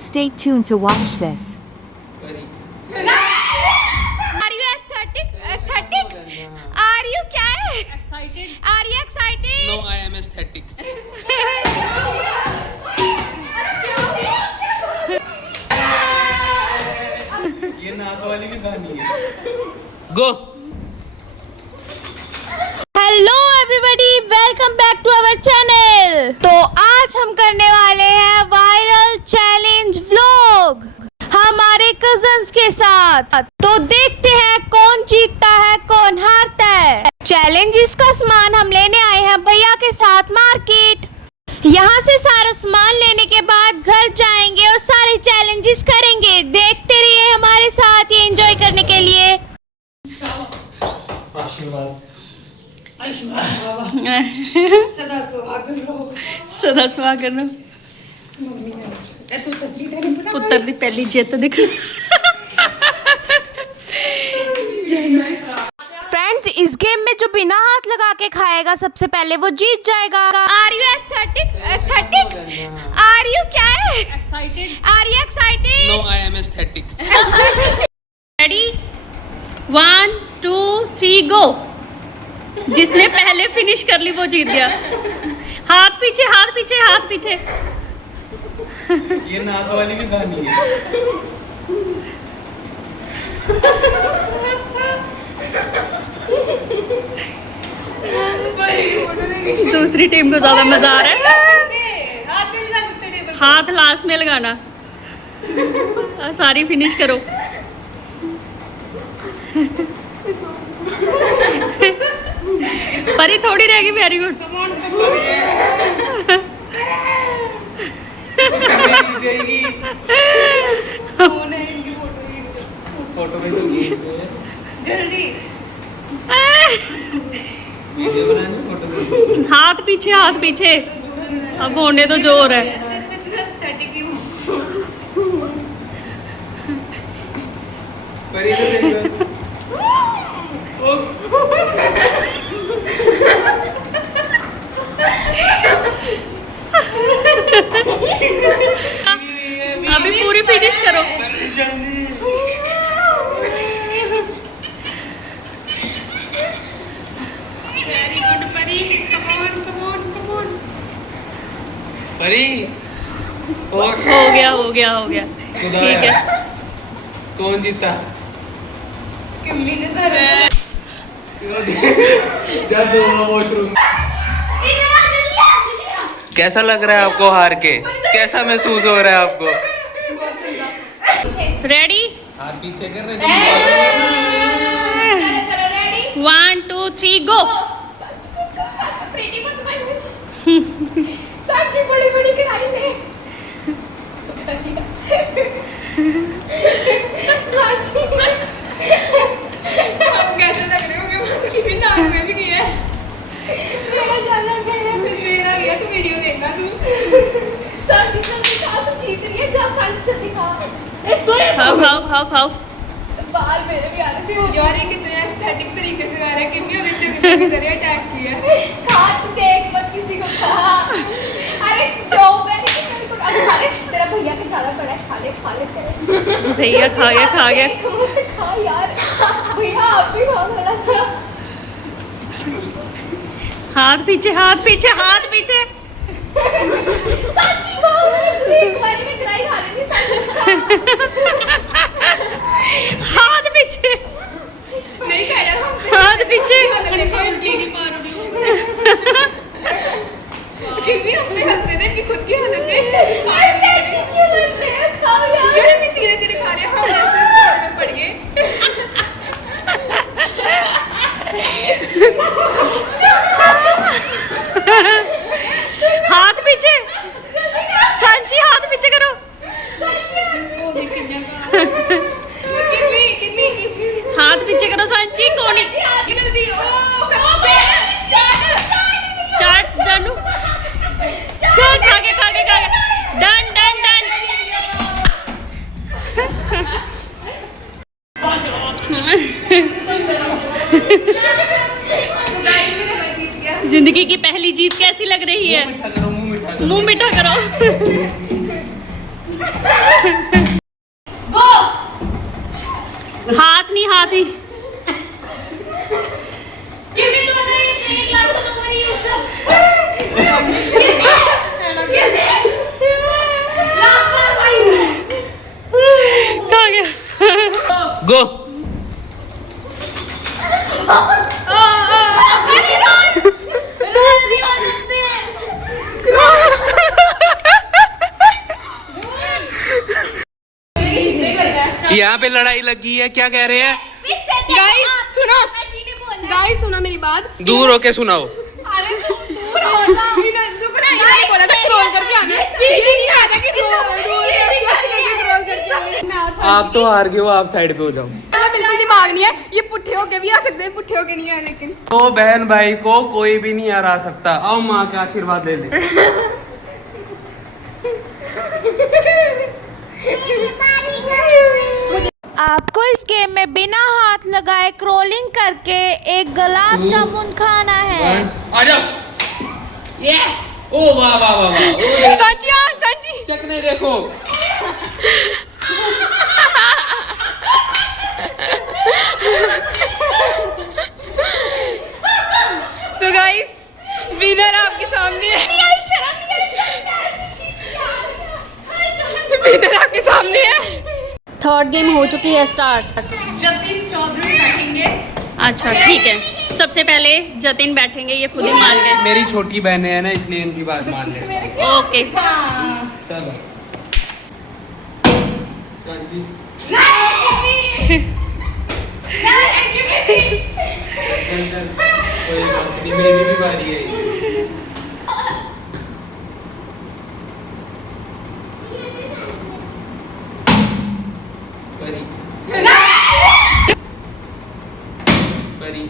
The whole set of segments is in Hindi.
Stay tuned to watch this. Are you aesthetic? Aesthetic? Are you क्या है? Excited? Are you excited? No, I am aesthetic. ये नाक वाली भी कहानी है. Go. Hello everybody, welcome back to our channel. तो आज हम करने वाले हैं वायरल चैलेंज व्लॉग हमारे कजन्स के साथ। तो देखते हैं कौन जीतता है कौन हारता है। चैलेंजेस का सामान हम लेने आए हैं भैया के साथ मार्केट। यहाँ से सारा सामान लेने के बाद घर जाएंगे और सारे चैलेंजेस करेंगे। देखते रहिए हमारे साथ ये एंजॉय करने के लिए। सदा सुहागन रहो। पुत्र दी पहली जित देख। फ्रेंड्स, इस गेम में जो बिना हाथ लगा के खाएगा सबसे पहले वो जीत जाएगा। Are you aesthetic? Aesthetic? Are you क्या है? Excited? Are you excited? No, I am aesthetic. Ready? 1 2 3 go. जिसने पहले फिनिश कर ली वो जीत गया। हाथ पीछे, हाथ पीछे, हाथ पीछे। ये नाक वाली भी कहानी है. दूसरी टीम को ज्यादा मजा आ रहा है। हाथ लास्ट में लगाना। सारी फिनिश करो। परी थोड़ी रहेगी। Very good. फोटो में तो जल्दी वीडियो बनानी फोटो में. हाथ पीछे, हाथ पीछे। अब होने तो जोर है। पर इधर देखो. अभी पूरी फिनिश करो। परी और हो गया, हो गया, हो गया। ठीक है। कौन जीता? किम्मी ने सर। कैसा लग रहा है आपको हार के? कैसा महसूस हो रहा है आपको? रेडी? हाथ पीछे कर रहे थे. 1 2 3 गो। बड़ी बड़ी कराई ले। कैसे लग रहे होंगे? भी नाक में भी किया है। मेरा चला गया, मेरा गया। तो वीडियो देखना तू। सच जल्दी खा, तू जीत रही है। जा सच जल्दी खा। खाओ खाओ खाओ खाओ। बाल मेरे भी आ रहे थे यार। ये कितने एस्थेटिक तरीके से गा रहा है। कितनी और जगह की तरह अटैक किया है। खा तू, देख मत किसी को खा। अरे जो मैंने कि मेरे को खा ले। तेरा भैया के ज्यादा बड़ा है। खा ले तेरे। भैया खा गया, खा गया। खा यार। भैया आप भी खाओ थोड़ा सा। हाथ पीछे, हाथ पीछे, हाथ पीछे। सच्ची खाओ। एक बारी में कराई खा लेंगे। हाथ पीछे। नहीं खा यार। हाथ पीछे। किम्मी अपने हंस रहे थे इनकी खुद की हालत में। खाओ यार। यार मैं धीरे धीरे खा रहे हैं। हम ऐसे थोड़े में पड़ गए। हाथ पीछे। सांची हाथ पीछे करो। किम्मी किम्मी किम्मी हाथ पीछे करो सांची। कोनी चाट जानू। खा के खा के खा के। Done done done. जिंदगी की पहली जीत कैसी लग रही है? मुंह मीठा करो। हाथ ही कहाँ गया? गो यहाँ पे लड़ाई लगी है, क्या कह रहे हैं? गाइस सुनो मेरी बात। दूर होके सुनाओ। बोला था क्रॉल करके आना। ये नहीं आता कि क्रॉल करके आना। आप तो हार गए हो, आप साइड पे हो जाओ। बिल्कुल दिमाग नहीं है, ये पुट्ठे होके भी आ सकते हैं, पुट्ठे होके नहीं है लेकिन। तो बहन भाई को कोई भी नहीं हरा सकता। आओ माँ का आशीर्वाद ले ले। आपको इस गेम में बिना हाथ लगाए क्रोलिंग करके एक गुलाब जामुन खाना है। आ जाओ। ये ओ वाह वाह वाह वाह। सच्ची चकने देखो। सो गाइस विनर आपके सामने है। विनर आपके सामने है। थर्ड गेम हो चुकी है स्टार्ट। जतिन चौधरी बैठेंगे। अच्छा ठीक है, सबसे पहले जतिन बैठेंगे, ये खुद ही मान गए। मेरी छोटी बहनें हैं ना, इसलिए इनकी बात मान ले। ओके चलो सांची। कोई बात नहीं, मेरी भी बारी है। परी परी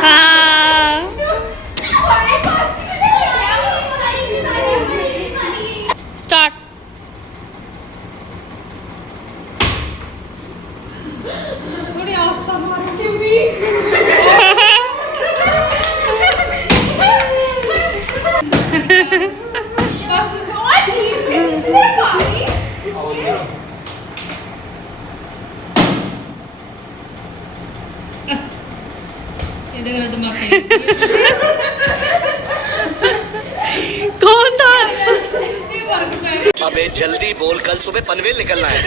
हाँ स्टार्ट। थोड़ी आस्था मारो कौन था? अबे जल्दी बोल, कल सुबह पनवेल निकलना है।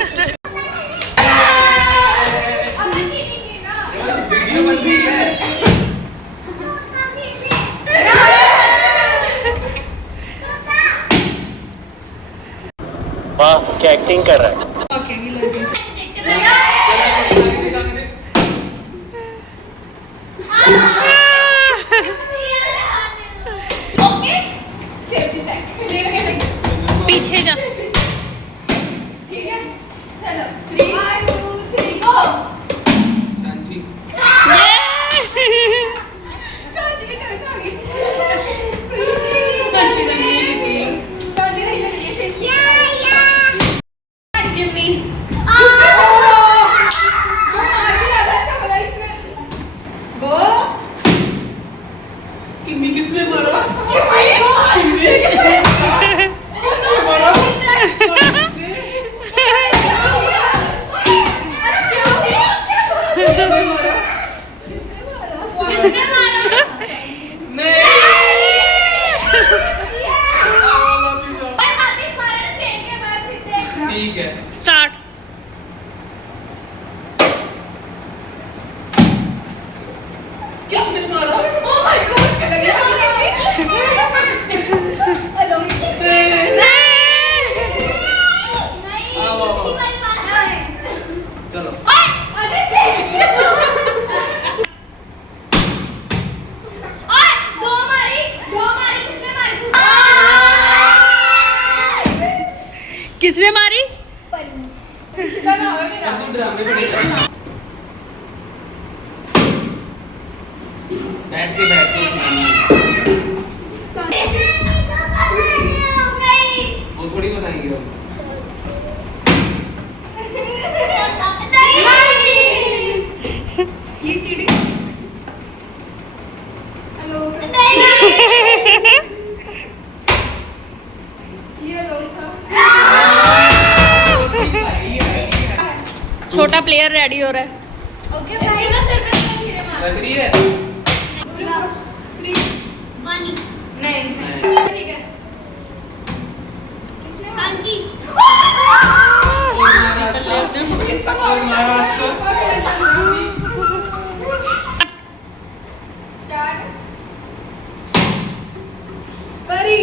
वीडियो बन रही है। वाह क्या एक्टिंग कर रहा है। पीछे जा। ठीक है चलो 3 2 3 गो। सांची सांची की तरफ आ गई। सांची नहीं लग रही है सिर्फ गिव मी। जो मार भी लगा था बड़ा इसमें। गो किम्मी किसने मारा? ठीक है स्टार्ट। किसने मारा? ओह माय गॉड कैसे गया? चलो किसने मारी? तुम ड्रामे को देखो। बैठ के वो थोड़ी बताएंगे हम। ये चिड़ी हेलो ये लोग था। छोटा प्लेयर रेडी हो रहा है। इसके ना सिर पे गिरे मार लग रही है 3 नहीं ठीक है सांची इसका महाराष्ट्र स्टार्ट परी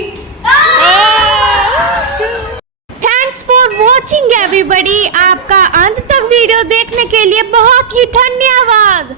थैंक्स फॉर वॉचिंग एवरीबॉडी। आपका अंत तक वीडियो देखने के लिए बहुत ही धन्यवाद।